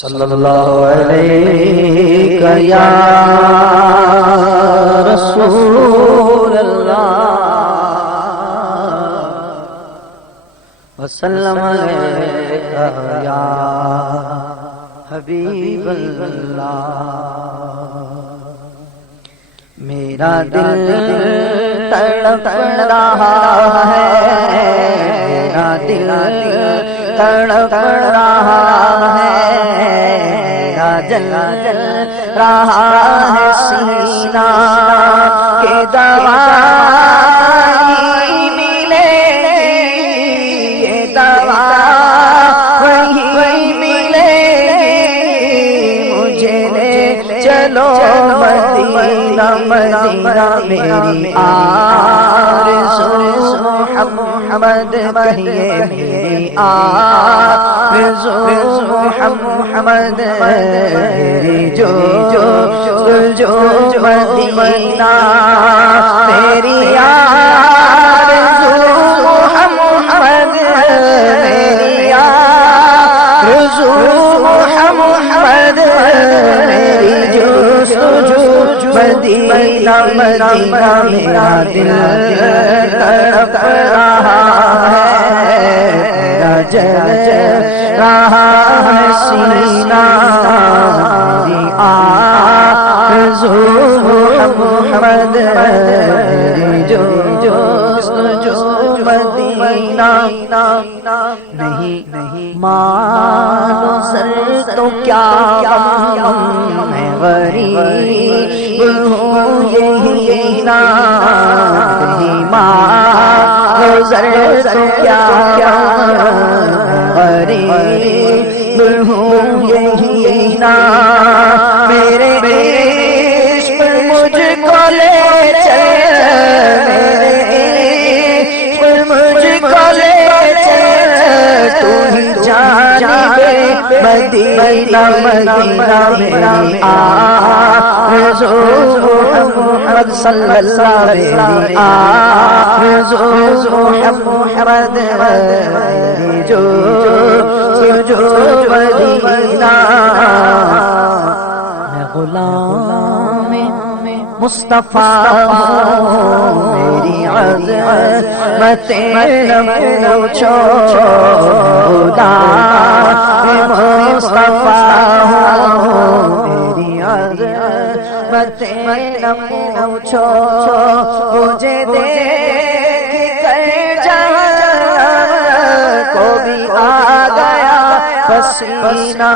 صلی اللہ علیہ یا رسول اللہ وسلم علیہ یا حبیب اللہ۔ میرا دل تڑپ رہا ہے، میرا دل تڑپ رہا ہے، میرا جل رہا ہے سینہ کہ دوائی ملے گی، یہ دوا وہی ملے گی، مجھے لے چلو مدینہ مدینہ میری آرزو محمد کہیے میری آرزو محمد میری جو مدینہ میری آرزو محمد میری آرزو محمد میری جو مدینہ مدینہ میرا دل تڑپ رہا ہے، میرا جل رہا ہے سینہ، میری آرزو محمد میری جو مدینہ نہیں مال و زر تو کیا میں غریب ہوں یہی نا، نہیں مال و زر تو کیا میں غریب ہوں یہی نا، میرے عشق مجھ کو لے چل، میرے عشق مجھ کو لے چل، تو ہی جانب مدینہ مدینہ میری آرزو محمد صلی اللہ میری آرزو محمد میری جو مدینہ، میں غلام مصطفیٰ ہوں، میری عظمتیں نہ پوچھو، غلام مصطفیٰ ہوں، میری عظمتیں نہ پوچھو، مجھے دیکھ کر جہاں کو بھی آ گیا پسینہ،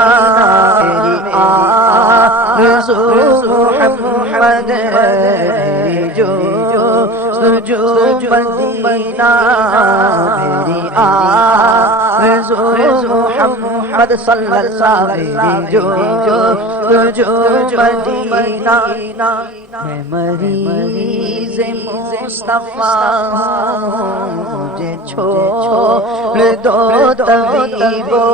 میری آرزو محمد میری جو مدینہ، میری آرزو محمد صلی اللہ میری جو مدینہ، میں مریض مصطفیٰ ہوں، مجھے چھوڑ دو طبیبو،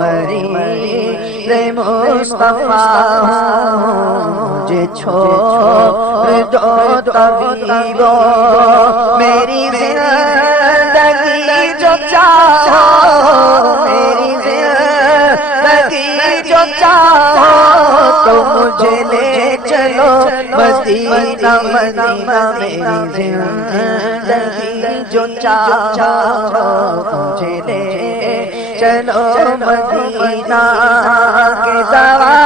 میں مریض مصطفیٰ ہوں، مجھے چھوڑ دو طبیبو، میری زندگی جو چاہو، میری زندگی جو چاہو تو مجھے لے چلو مدینہ مدینہ، میری زندگی جو چاہو مجھے لے چلو مدینہ، کہ دوا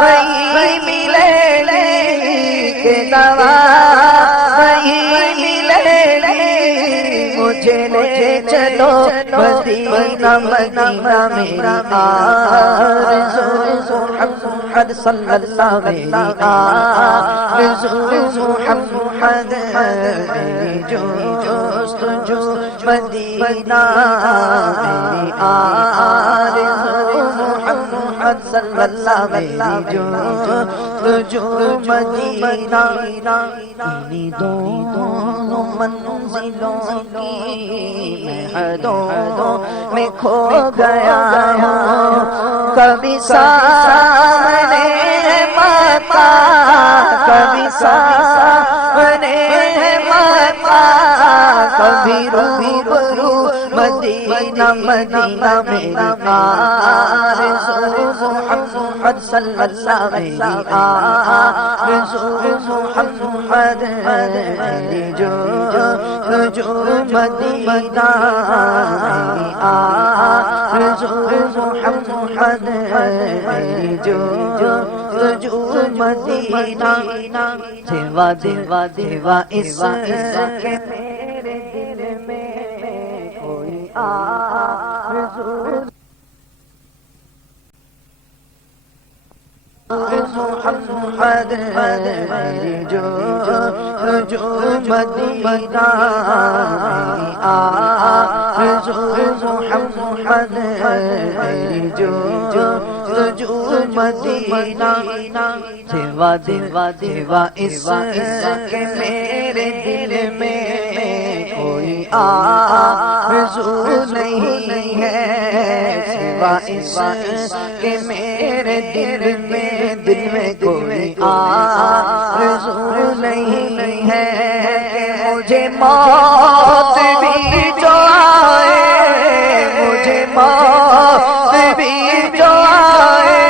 وہی ملے گی، کہ دوا وہی ملے گی، مجھے لے چلو مدینہ مدینہ میری آرزو محمد صلی اللہ میری آرزو محمد میری جو مدینہ، میری آرزو محمد صلی اللہ میری جو مدینہ، انہی دونوں منزلوں کی میں حدوں میں کھو گیا ہوں، کبھی سامنے مکہ کبھی سامنے مکہ کبھی روبرو مدینہ مدینہ میری آرزو محمد صلی اللہ میری آرزو محمد میری جو مدینہ میری آرزو محمد میری جو مدینہ دیوا دیوا دیوا اس کے میرے دل میں کوئی آرزو محمد میری جو مدینہ آرزو محمد میری جو مدینہ دیوا دیوا دیوا اس کے میرے دل میں کوئی آرزو نہیں ہے سوا اس کے میرے دل میں کوئی آرزو نہیں ہے کہ مجھے موت بھی جو آئے مجھے موت بھی جو آئے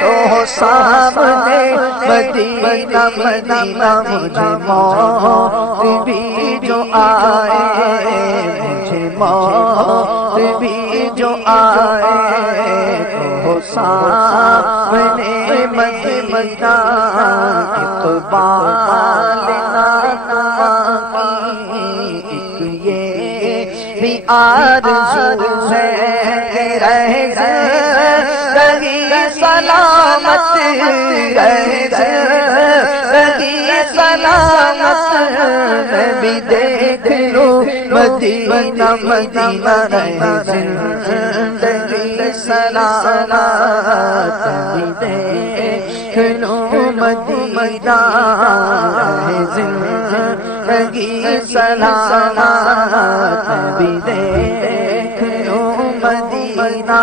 تو سامنے مدینہ مدینہ مجھے موت بھی جو آئے مجھے موت بھی جو آئے تو سامنے مدینہ اقبال نانا کی ایک یہ بھی آرزو ہے کہ رہے زندگی سلامت رہے زندگی سلامت میں بھی دیکھ لوں مدینہ مدینہ رہے زندگی سلامت بھی دیکھ لوں مدینہ رہے زندگی سلامت بھی دیکھ لوں مدینہ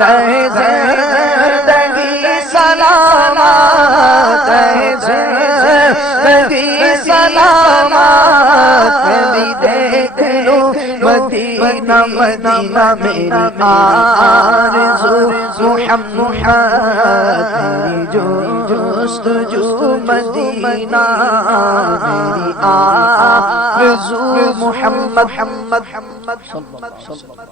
رہے زندگی سلامت رہے زندگی سلامت بھی دیکھ لوں مدینہ مدینہ میری آرزو محمد میری جستجو مدینہ میری آرزو محمد صلی اللہ علیہ وسلم